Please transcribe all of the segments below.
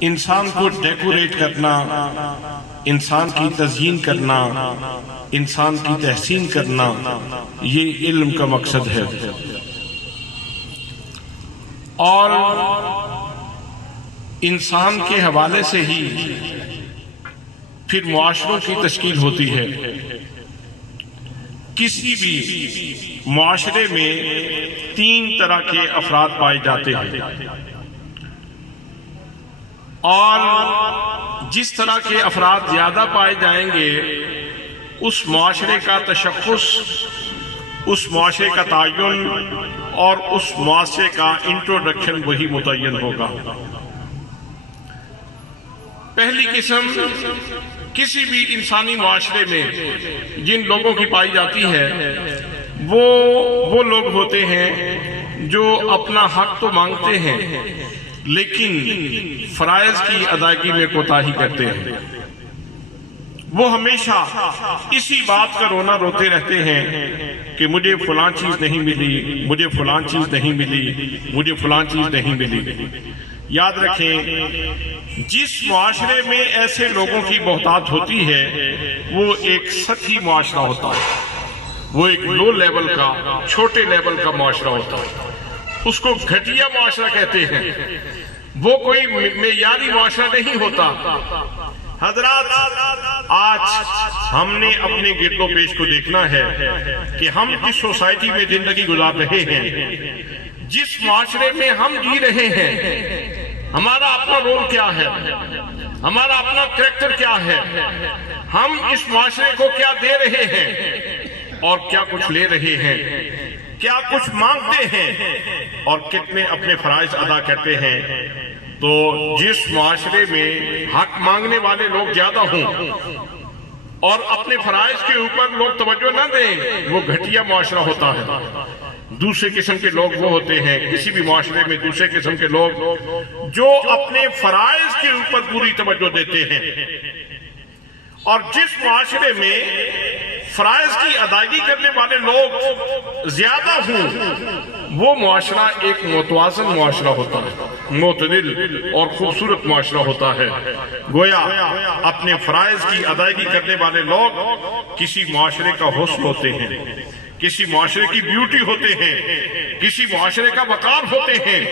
انسان کو ڈیکوریٹ کرنا، انسان کی تزیین کرنا، انسان کی تحسین کرنا، یہ علم کا مقصد ہے۔ اور انسان کے حوالے سے ہی پھر معاشروں کی تشکیل ہوتی ہے۔ کسی بھی معاشرے میں 3 طرح کے افراد پائے جاتے ہیں، اور جس طرح کے افراد زیادہ پائے جائیں گے اس معاشرے کا تشخص، اس معاشرے کا تعین اور اس معاشرے کا انٹروڈکشن وہی متعین ہوگا۔ پہلی قسم کسی بھی انسانی معاشرے میں جن لوگوں کی پائی جاتی ہے وہ لوگ ہوتے ہیں جو اپنا حق تو مانگتے ہیں لیکن فرائض کی ادائیگی میں کوتاہی کرتے ہیں۔ وہ ہمیشہ اسی بات کا رونا روتے رہتے ہیں کہ مجھے فلاں چیز نہیں ملی، مجھے فلاں چیز نہیں ملی، مجھے فلاں چیز نہیں ملی۔ یاد رکھیں، جس معاشرے میں ایسے لوگوں کی بہتات ہوتی ہے وہ ایک سطحی معاشرہ ہوتا ہے، وہ ایک لو لیول کا، چھوٹے لیول کا معاشرہ ہوتا ہے، اس کو گھٹیا معاشرہ کہتے ہیں، وہ کوئی معیاری معاشرہ نہیں ہوتا۔ حضرات، آج ہم نے اپنے گرد و پیش کو دیکھنا ہے کہ ہم جس سوسائٹی میں زندگی گزار رہے ہیں، جس معاشرے میں ہم جی رہے ہیں، ہمارا اپنا رول کیا ہے، ہمارا اپنا کریکٹر کیا ہے، ہم اس معاشرے کو کیا دے رہے ہیں اور کیا کچھ لے رہے ہیں، کیا کچھ مانگتے ہیں اور کتنے اپنے فرائض ادا کرتے ہیں۔ تو جس معاشرے میں حق مانگنے والے لوگ زیادہ ہوں اور اپنے فرائض کے اوپر لوگ توجہ نہ دیں، وہ گھٹیا معاشرہ ہوتا ہے۔ دوسرے قسم کے لوگ وہ ہوتے ہیں کسی بھی معاشرے میں، دوسرے قسم کے لوگ جو اپنے فرائض کے اوپر پوری توجہ دیتے ہیں، اور جس معاشرے میں فرائض کی ادائیگی کرنے والے لوگ زیادہ ہوں وہ معاشرہ ایک متوازن معاشرہ ہوتا ہے، معتدل اور خوبصورت معاشرہ ہوتا ہے۔ گویا اپنے فرائض کی ادائیگی کرنے والے لوگ کسی معاشرے کا حسن ہوتے ہیں، کسی معاشرے کی بیوٹی ہوتے ہیں، کسی معاشرے کا وقار ہوتے ہیں۔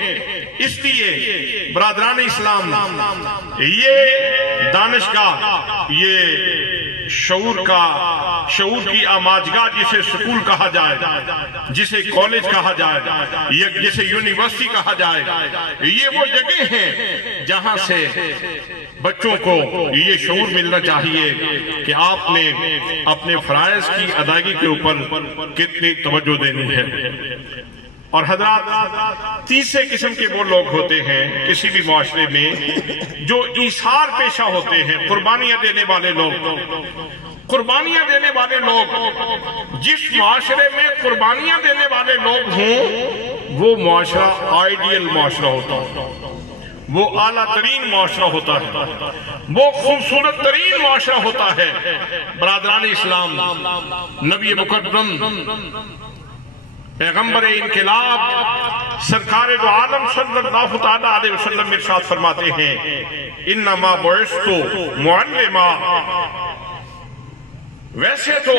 اس لیے برادران اسلام، یہ دانشگاہ، یہ شعور کی آماجگاہ جسے سکول کہا جائے، جسے کالج کہا جائے، جسے یونیورسٹی کہا جائے، یہ وہ جگہ ہیں جہاں سے بچوں کو یہ شعور ملنا چاہیے کہ آپ نے اپنے فرائض کی ادائیگی کے اوپر کتنی توجہ دینی ہے۔ اور حضرات، تیسرے قسم کے وہ لوگ ہوتے ہیں کسی بھی معاشرے میں جو ایثار پیشہ ہوتے ہیں، قربانیاں دینے والے لوگ۔ قربانیاں دینے والے لوگ، جس معاشرے میں قربانیاں دینے والے لوگ ہوں وہ معاشرہ آئیڈیل معاشرہ ہوتا ہے، وہ اعلیٰ ترین معاشرہ ہوتا ہے، وہ خوبصورت ترین معاشرہ ہوتا ہے۔ برادران اسلام، نبی مکرم پیغمبر انقلاب سرکار دو عالم صلی اللہ تعالیٰ علیہ وسلم ارشاد فرماتے ہیں، انما بعثت معلما۔ ویسے تو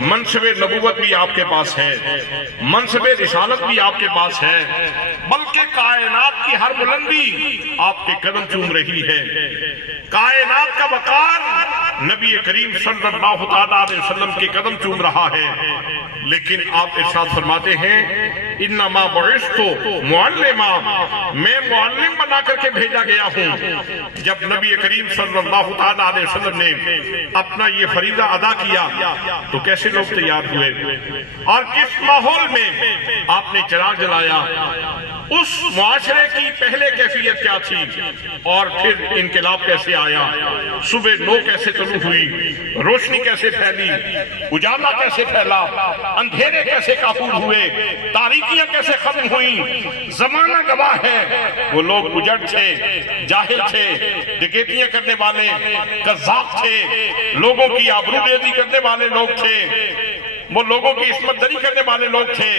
منصب نبوت بھی آپ کے پاس ہے، منصب رسالت بھی آپ کے پاس ہے، بلکہ کائنات کی ہر بلندی آپ کے قدم چوم رہی ہے، کائنات کا وقار نبی کریم صلی اللہ علیہ وسلم کے قدم چوم رہا ہے، لیکن آپ ارشاد فرماتے ہیں انما بعثت معلما، میں معلم بنا کر کے بھیجا گیا ہوں۔ جب نبی کریم صلی اللہ علیہ وسلم نے اپنا یہ فریضہ ادا کیا تو کیسے لوگ تیار ہوئے اور کس ماحول میں آپ نے چراغ جلایا، اس معاشرے کی پہلے کیفیت کیا تھی اور پھر انقلاب کیسے آیا، صبح نو کیسے طلوع ہوئی، روشنی کیسے پھیلی، اجالا کیسے پھیلا، اندھیرے کیسے کافور ہوئے، تاریکیاں کیسے ختم ہوئیں۔ زمانہ گواہ ہے، وہ لوگ اجڑ تھے، جاہل تھے، ڈکیتیاں کرنے والے قذاب تھے، لوگوں کی آبروریزی کرنے والے لوگ تھے، وہ لوگوں کی عصمت دری کرنے والے لوگ تھے،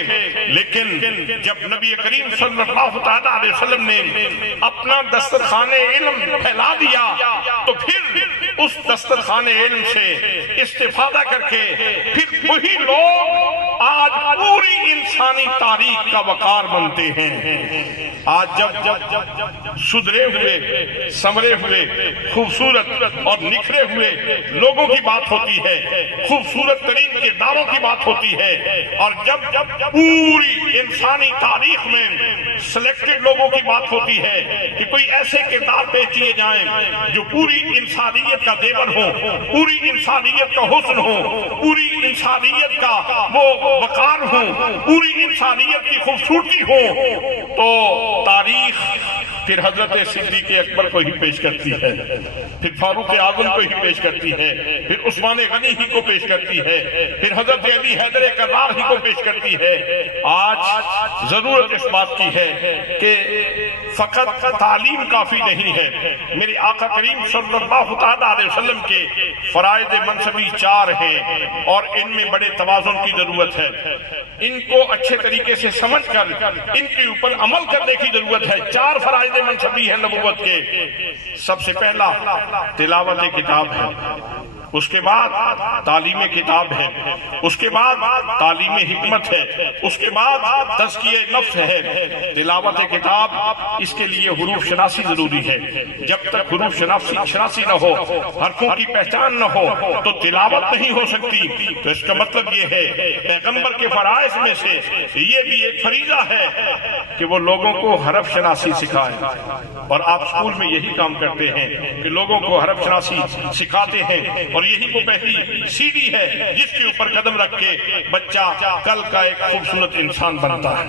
لیکن جب نبی کریم صلی اللہ علیہ وسلم نے اپنا دسترخوان علم پھیلا دیا تو پھر اس دسترخوان علم سے استفادہ کر کے پھر وہی لوگ آج پوری انسانی تاریخ کا وقار بنتے ہیں۔ آج جب سدھرے ہوئے، سنورے ہوئے، خوبصورت اور نکھرے ہوئے لوگوں کی بات ہوتی ہے، خوبصورت ترین کرداروں کی بات ہوتی ہے، اور جب پوری انسانی تاریخ میں سلیکٹڈ لوگوں کی بات ہوتی ہے کہ کوئی ایسے کردار پیش کیے جائیں جو پوری انسانیت کا زیور ہو، پوری انسانیت کا حسن ہو، پوری انسانیت کا وہ وقار ہو، پوری انسانیت کی خوبصورتی ہو، تو تاریخ پھر حضرت صدیق اکبر کو ہی پیش کرتی ہے، پھر فاروق اعظم کو ہی پیش کرتی ہے، پھر عثمان غنی ہی کو پیش کرتی ہے، پھر حضرت علی حیدر کرار ہی کو پیش کرتی ہے۔ آج ضرورت اس بات کی ہے کہ فقط تعلیم کافی نہیں ہے۔ میرے آقا کریم صلی اللہ علیہ وسلم کے فرائض منصبی 4 ہیں اور ان میں بڑے توازن کی ضرورت ہے۔ ان کو اچھے طریقے سے سمجھ کر ان کے اوپر عمل کرنے کی ضرورت ہے۔ 4 فرائض منصبی ہیں نبوت کے۔ سب سے پہلا تلاوت کتاب ہے، اس کے بعد تعلیم کتاب ہے، اس کے بعد تعلیم حکمت ہے، اس کے بعد تزکیہ نفس ہے۔ تلاوت کتاب، اس کے لیے حروف شناسی ضروری ہے۔ جب تک حروف شناسی نہ ہو، حرفوں کی پہچان نہ ہو تو تلاوت نہیں ہو سکتی۔ تو اس کا مطلب یہ ہے پیغمبر کے فرائض میں سے یہ بھی ایک فریضہ ہے کہ وہ لوگوں کو حرف شناسی سکھائے، اور آپ اسکول میں یہی کام کرتے ہیں کہ لوگوں کو حرف شناسی سکھاتے ہیں، اور یہی وہ پہلی سیڑھی ہے جس کے اوپر قدم رکھ کے بچہ کل کا ایک خوبصورت انسان بنتا ہے۔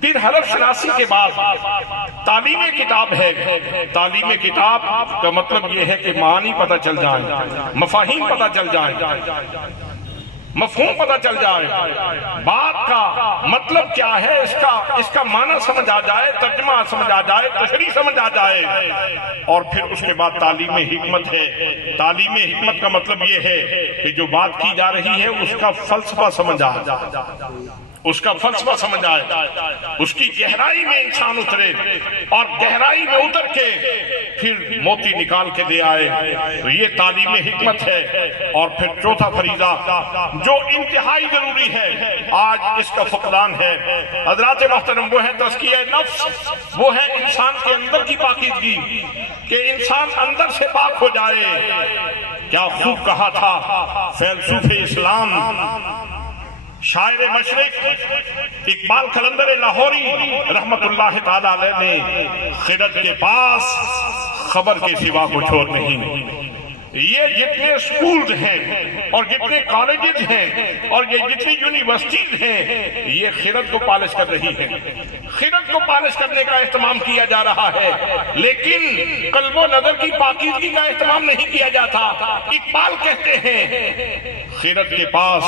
پھر حرف شناسی کے بعد تعلیم کتاب ہے۔ تعلیم کتاب کا مطلب یہ ہے کہ معانی پتہ چل جائیں، مفاہیم پتہ چل جائیں، مفہوم پتہ چل جائے، بات کا مطلب کیا ہے اس کا معنی سمجھ آ جائے، ترجمہ سمجھ آ جائے، تشریح سمجھ آ جائے۔ اور پھر اس کے بعد تعلیم حکمت ہے۔ تعلیم حکمت کا مطلب یہ ہے کہ جو بات کی جا رہی ہے اس کا فلسفہ سمجھ آ جائے، اس کا فلسفہ سمجھ آئے، اس کی گہرائی میں انسان اترے، اور گہرائی میں اتر کے پھر موتی نکال کے دے آئے۔ تو یہ تعلیم حکمت ہے۔ اور پھر چوتھا فریضہ جو انتہائی ضروری ہے، آج اس کا فقدان ہے حضرات محترم، وہ ہے تزکیہ نفس، وہ ہے انسان کے اندر کی پاکیزگی، کہ انسان اندر سے پاک ہو جائے۔ کیا خوب کہا تھا فیلسوف اسلام، شاعر مشرق اقبال قلندر لاہوری رحمت اللہ تعالی علیہ نے، خرد کے پاس خبر کے سوا کچھ اور نہیں۔ یہ جتنے سکولز ہیں اور جتنے کالجز ہیں اور یہ جتنی یونیورسٹیز ہیں، یہ خرد کو پالش کر رہی ہیں، خرد کو پالش کرنے کا اہتمام کیا جا رہا ہے، لیکن قلب و نظر کی پاکیزگی کا اہتمام نہیں کیا جاتا۔ اقبال کہتے ہیں خرد کے پاس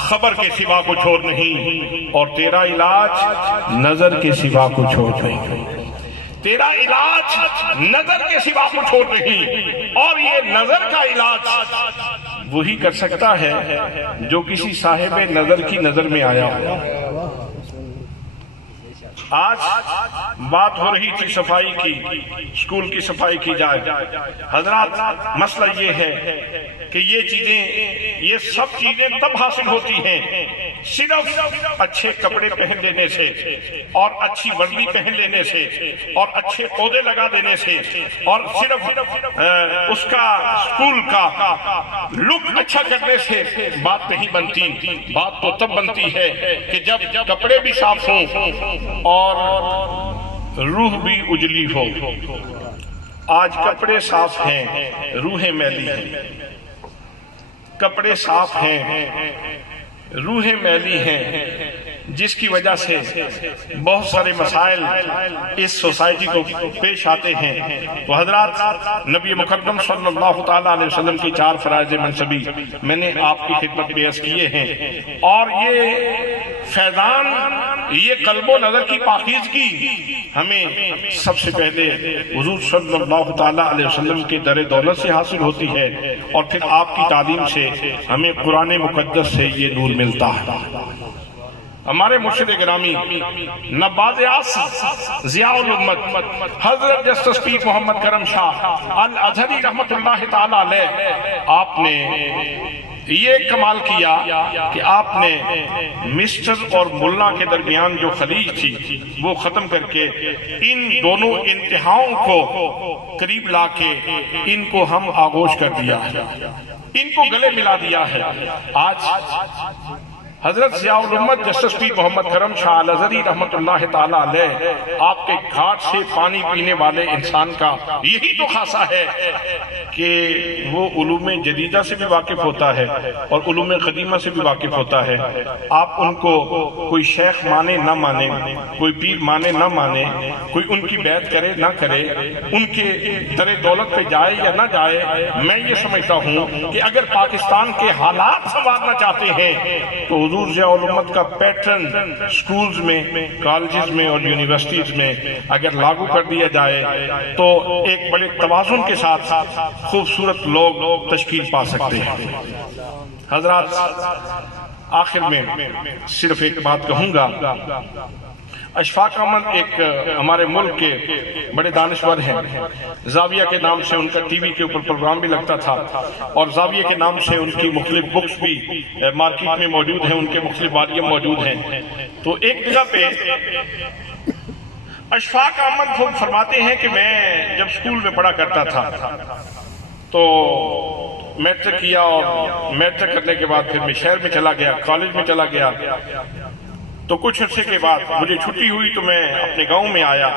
خبر کے سوا کچھ اور نہیں، اور تیرا علاج نظر کے سوا کچھ اور نہیں، تیرا علاج نظر کے سوا کچھ اور نہیں۔ اور یہ نظر کا علاج وہی کر سکتا ہے جو کسی صاحب نظر کی نظر میں آیا ہو۔ آج بات ہو رہی تھی صفائی کی، اسکول کی صفائی کی جائے۔ حضرات مسئلہ یہ ہے کہ یہ سب چیزیں تب حاصل ہوتی ہیں صرف اچھے کپڑے پہن لینے سے، اور اچھی وردی پہن لینے سے، اور اچھے پودے لگا دینے سے، اور صرف اس کا اسکول کا لک اچھا کرنے سے بات نہیں بنتی۔ بات تو تب بنتی ہے کہ جب کپڑے بھی صاف ہوں اور روح بھی اجلی ہو۔ آج کپڑے صاف ہیں، روحیں میلی ہیں، کپڑے صاف ہیں، روحیں میلی ہیں، جس کی وجہ سے بہت سارے مسائل اس سوسائٹی کو پیش آتے ہیں، تو حضرات نبی مقدم صلی اللہ تعالیٰ علیہ وسلم کی 4 فرائض منصبی میں نے آپ کی خدمت میں عرض کیے ہیں، اور یہ فیضان، یہ قلب و نظر کی پاکیزگی ہمیں سب سے پہلے حضور صلی اللہ تعالیٰ علیہ وسلم کے در دولت سے حاصل ہوتی ہے، اور پھر آپ کی تعلیم سے ہمیں قرآن مقدس سے یہ نور ملتا ہے۔ ہمارے مرشد گرامی نباز آصف ضیاء الامت حضرت جسٹس پیر محمد کرم شاہ الازہری رحمت اللہ تعالیٰ علیہ، آپ نے یہ کمال کیا کہ آپ نے مسٹر اور ملا کے درمیان جو خلیج تھی وہ ختم کر کے ان دونوں انتہاؤں کو قریب لا کے ان کو ہم آغوش کر دیا ہے، ان کو گلے ملا دیا ہے۔ آج حضرت ضیاء الامت جسٹس پیر محمد کرم شاہ الازہری رحمت اللہ تعالیٰ علیہ، آپ کے گھاٹ سے پانی پینے والے انسان کا یہی تو خاصہ ہے کہ وہ علوم جدیدہ سے بھی واقف ہوتا ہے اور علوم قدیمہ سے بھی واقف ہوتا ہے۔ آپ ان کو کوئی شیخ مانے نہ مانے، کوئی پیر مانے نہ مانے، کوئی ان کی بیعت کرے نہ کرے، ان کے در دولت پہ جائے یا نہ جائے، میں یہ سمجھتا ہوں کہ اگر پاکستان کے حالات سنوارنا چاہتے ہیں تو حضور ضیاء الامت کا پیٹرن سکولز میں، کالجز میں اور یونیورسٹیز میں اگر لاگو کر دیا جائے تو ایک بڑے توازن کے ساتھ خوبصورت لوگ تشکیل پا سکتے ہیں۔ حضرات آخر میں صرف ایک بات کہوں گا، اشفاق احمد ایک ہمارے ملک کے بڑے دانشور ہیں، زاویہ کے نام سے ان کا ٹی وی کے اوپر پروگرام بھی لگتا تھا، اور زاویہ کے نام سے ان کی مختلف بکس بھی مارکیٹ میں موجود ہیں، ان کے مختلف والیوم موجود ہیں۔ تو ایک جگہ پہ اشفاق احمد خود فرماتے ہیں کہ میں جب سکول میں پڑھا کرتا تھا تو میٹرک کیا، اور میٹرک کرنے کے بعد پھر میں شہر میں چلا گیا، کالج میں چلا گیا، تو کچھ عرصے کے بعد مجھے چھٹی ہوئی تو میں اپنے گاؤں میں آیا،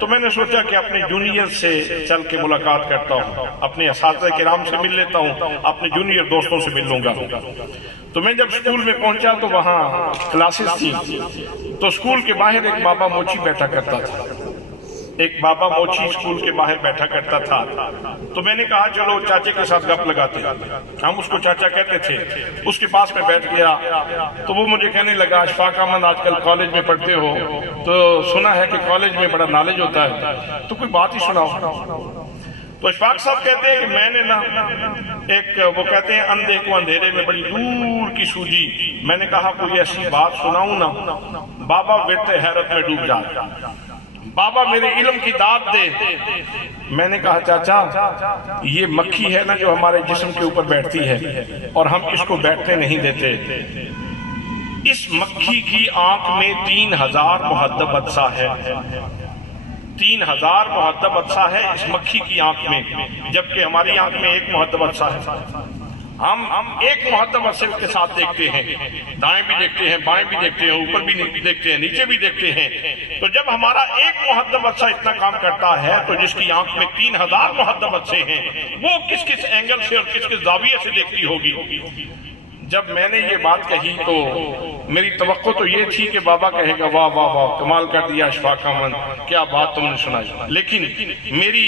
تو میں نے سوچا کہ اپنے جونیئر سے چل کے ملاقات کرتا ہوں، اپنے اساتذہ کرام سے مل لیتا ہوں، اپنے جونیئر دوستوں سے مل لوں گا۔ تو میں جب سکول میں پہنچا تو وہاں کلاسز تھی، تو سکول کے باہر ایک بابا موچی بیٹھا کرتا تھا، ایک بابا موچی سکول کے باہر بیٹھا کرتا تھا۔ تو میں نے کہا چلو چاچے کے ساتھ گپ لگاتے ہیں، ہم اس کو چاچا کہتے تھے۔ اس کے پاس میں بیٹھ گیا تو وہ مجھے کہنے لگا اشفاق احمد آج کل کالج میں پڑھتے ہو تو سنا ہے کہ کالج میں بڑا نالج ہوتا ہے، تو کوئی بات ہی سناؤ۔ تو اشفاق صاحب کہتے ہیں کہ میں نے نا ایک وہ کہتے ہیں اندھے کو اندھیرے میں بڑی دور کی سوجی، میں نے کہا کوئی ایسی بات سناؤں نا، بابا ورت حیرت میں ڈوب جاتا، بابا میرے علم کی داد دے۔ میں نے کہا چاچا یہ مکھی ہے نا جو ہمارے جسم کے اوپر بیٹھتی ہے اور ہم اس کو بیٹھنے نہیں دیتے، اس مکھی کی آنکھ میں 3000 محدب عدسہ ہے، 3000 محدب عدسہ ہے اس مکھی کی آنکھ میں، جبکہ ہماری آنکھ میں 1 محدب عدسہ ہے۔ ہم 1 محدب عدسے کے ساتھ دیکھتے ہیں، دائیں بھی دیکھتے ہیں، بائیں بھی دیکھتے ہیں، اوپر بھی دیکھتے ہیں، نیچے بھی دیکھتے ہیں۔ تو جب ہمارا 1 محدب عدسہ اتنا کام کرتا ہے تو جس کی آنکھ میں 3000 محدب عدسے ہیں وہ کس کس اینگل سے اور کس کس زاویے سے دیکھتی ہوگی۔ جب میں نے یہ بات کہی تو میری توقع تو یہ تھی کہ بابا کہے گا واہ واہ واہ کمال کر دیا اشفاق احمد، کیا بات تم نے سنائی، لیکن میری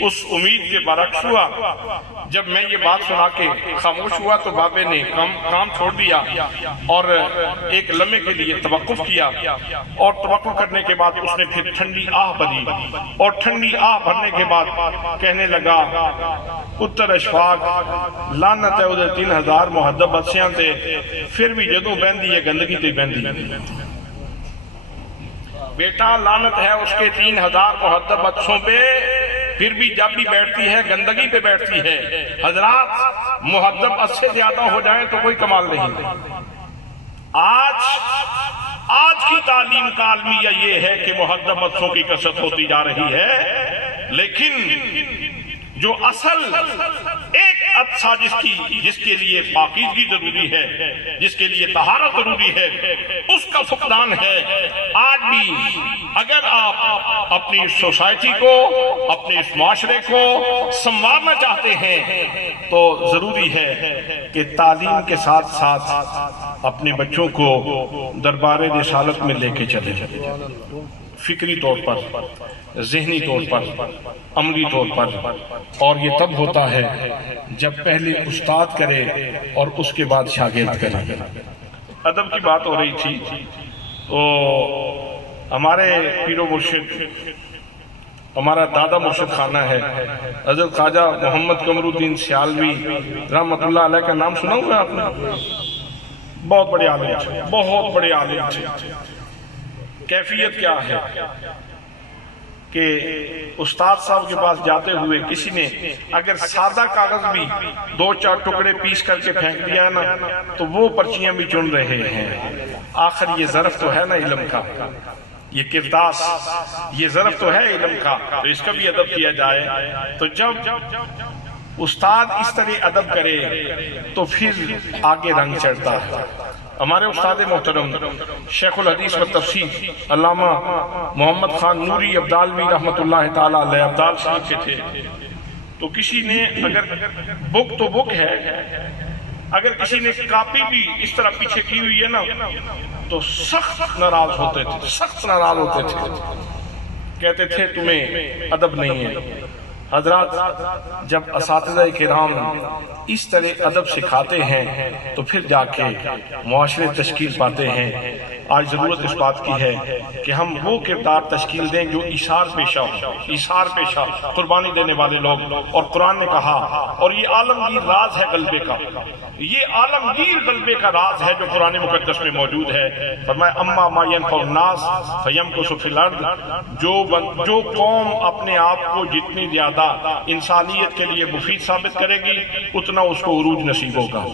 اس امید کے برعکس ہوا۔ جب میں یہ بات سنا کے خاموش ہوا تو بابے نے کام چھوڑ دیا اور ایک لمحے کے لیے توقف کیا، اور توقف کرنے کے بعد اس نے پھر ٹھنڈی آہ بھری، اور ٹھنڈی آہ بھرنے کے بعد کہنے لگا پتر اشفاق لعنت ہے ادھر 3000 محدب عدسیاں تے، پھر بھی جدوں بہندی ہے گندگی تے بہندی، بیٹا لعنت ہے اس کے 3000 محدب عدسوں پہ، پھر بھی جب بھی بیٹھتی ہے گندگی پہ بیٹھتی ہے۔ حضرات محدب عدسے زیادہ ہو جائیں تو کوئی کمال نہیں۔ آج کی تعلیم کا المیہ یہ ہے کہ محدب عدسوں کی کثرت ہوتی جا رہی ہے، لیکن جو اصل ایک عدسہ جس کے لیے پاکیزگی ضروری ہے، جس کے لیے طہارت ضروری ہے، اس کا فقدان ہے۔ آج بھی اگر آپ اپنی سوسائٹی کو، اپنے اس معاشرے کو سنوارنا چاہتے ہیں تو ضروری ہے کہ تعلیم کے ساتھ ساتھ اپنے بچوں کو دربار رسالت میں لے کے چلے، فکری طور پر، ذہنی طور پر، عملی طور پر. اور یہ تب ہوتا ہے جب پہلے استاد کرے اور اس کے بعد شاگرد کرے. ادب کی بات ہو رہی تھی تو ہمارے پیر و مرشد، ہمارا دادا مرشد خانہ ہے حضرت خواجہ محمد قمر الدین سیالوی رحمت اللہ علیہ کا نام سنا ہوا ہے آپ نے؟ بہت بڑے عالم تھے، بہت بڑے عالم تھے. کیفیت کیا ہے کہ استاد صاحب کے پاس جاتے ہوئے کسی نے اگر سادہ کاغذ بھی 2-4 ٹکڑے پیس کر کے پھینک دیا نا تو وہ پرچیاں بھی چن رہے ہیں. آخر یہ ظرف تو ہے نا علم کا، یہ کرداس، یہ ظرف تو ہے علم کا، تو اس کا بھی ادب کیا جائے. تو جب استاد اس طرح ادب کرے تو پھر آگے رنگ چڑھتا ہے. ہمارے استاد محترم شیخ الحدیث و تفسیر علامہ محمد خان نوری ابدالوی رحمت اللہ تعالی علیہ ابدال شریف کے تھے. تو کسی نے اگر بک تو بک ہے، اگر کسی نے کاپی بھی اس طرح پیچھے کی ہوئی ہے نا تو سخت ناراض ہوتے تھے، سخت ناراض ہوتے تھے، کہتے تھے تمہیں ادب نہیں ہے. حضرات جب اساتذہ کرام اس طرح ادب سکھاتے ہیں تو پھر جا کے معاشرے تشکیل پاتے ہیں. آج ضرورت اس بات کی ہے کہ ہم وہ کردار تشکیل دیں جو ایثار پیشہ ہو، ایثار پیشہ، قربانی دینے والے لوگ. اور قرآن نے کہا، اور یہ عالمگیر راز ہے غلبے کا، یہ عالمگیر غلبے کا راز ہے جو قرآن مقدس میں موجود ہے. فرمایا اما ما ينفع الناس فيمكث في الارض، جو قوم اپنے آپ کو جتنی زیادہ انسانیت کے لیے مفید ثابت کرے گی اتنا اس کو عروج نصیب ہوگا،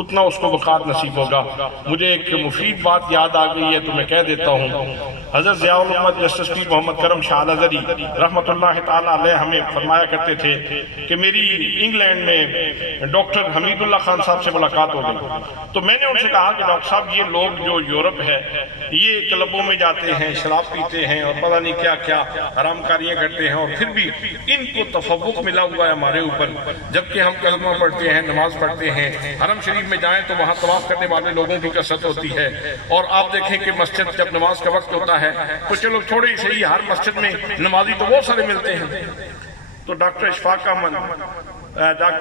اتنا اس کو وقار نصیب ہوگا. مجھے ایک مفید بات یاد آ گئی ہے تو میں کہہ دیتا ہوں. حضرت ضیاء الامت جسٹس پیر محمد کرم شاہ الازہری رحمت اللہ تعالی علیہ ہمیں فرمایا کرتے تھے کہ میری انگلینڈ میں ڈاکٹر حمید اللہ خان صاحب سے ملاقات ہو گئی. تو میں نے ان سے کہا کہ ڈاکٹر صاحب یہ لوگ جو یورپ ہے یہ کلبوں میں جاتے ہیں، شراب پیتے ہیں اور پتہ نہیں کیا کیا حرام کاریاں کرتے ہیں، اور پھر بھی ان کو تفوق ملا ہوا ہے ہمارے اوپر، جبکہ ہم کلمہ پڑھتے ہیں، نماز پڑھتے ہیں. حرم شریف میں جائیں تو وہاں طواف کرنے والے لوگوں کی کثرت ہوتی ہے، اور آپ دیکھیں کہ مسجد جب نماز کا وقت ہوتا ہے تو چلو تھوڑے ہی صحیح، ہر مسجد میں نمازی تو بہت سارے ملتے ہیں. تو ڈاکٹر اشفاق احمد،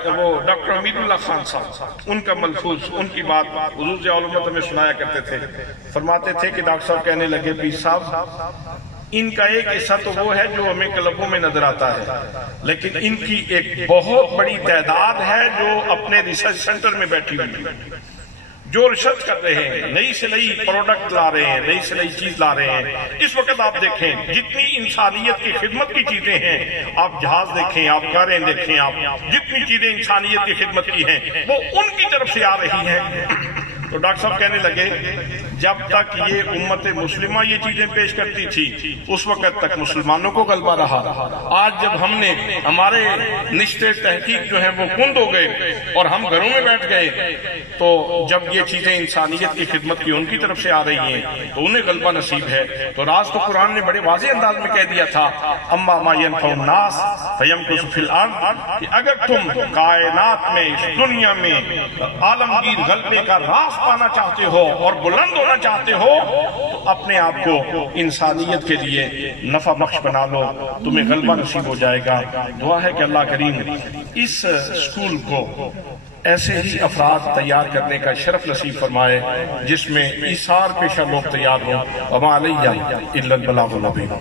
وہ ڈاکٹر حمید اللہ خان صاحب، ان کا ملفوظ، ان کی بات حضور ضیاء الامت ہمیں سنایا کرتے تھے. فرماتے تھے کہ ڈاکٹر صاحب کہنے لگے پیر صاحب ان کا ایک حصہ تو وہ ہے جو ہمیں کلبوں میں نظر آتا ہے، لیکن ان کی ایک بہت بڑی تعداد ہے جو اپنے ریسرچ سینٹر میں بیٹھی ہوئی ہے، جو ریسرچ کر رہے ہیں، نئی سے نئی پروڈکٹ لا رہے ہیں، نئی سے نئی چیز لا رہے ہیں. اس وقت آپ دیکھیں جتنی انسانیت کی خدمت کی چیزیں ہیں، آپ جہاز دیکھیں، آپ کاریں دیکھیں، آپ جتنی چیزیں انسانیت کی خدمت کی ہیں وہ ان کی طرف سے آ رہی ہیں. تو ڈاکٹر صاحب کہنے لگے جب تک یہ امت مسلمہ یہ چیزیں پیش کرتی تھی اس وقت تک مسلمانوں کو غلبہ رہا. آج جب ہم نے ہمارے نشتے تحقیق جو ہیں وہ کند ہو گئے اور ہم گھروں میں بیٹھ گئے تو جب یہ چیزیں انسانیت کی خدمت کی ان کی طرف سے آ رہی ہیں تو انہیں غلبہ نصیب ہے. تو راز تو قرآن نے بڑے واضح انداز میں کہہ دیا تھا اما ما ينفع الناس فيمكث في الارض، کہ اگر تم کائنات میں اس دنیا میں عالمگیر غلبے کا راز پانا چاہتے ہو اور بلند ہونا چاہتے ہو تو اپنے آپ کو انسانیت کے لیے نفع بخش بنا لو، تمہیں غلبہ نصیب ہو جائے گا. دعا ہے کہ اللہ کریم اس اسکول کو ایسے ہی افراد تیار کرنے کا شرف نصیب فرمائے جس میں ایثار پیشہ لوگ تیار ہوں. وما علیہ الا البلاغ المبین.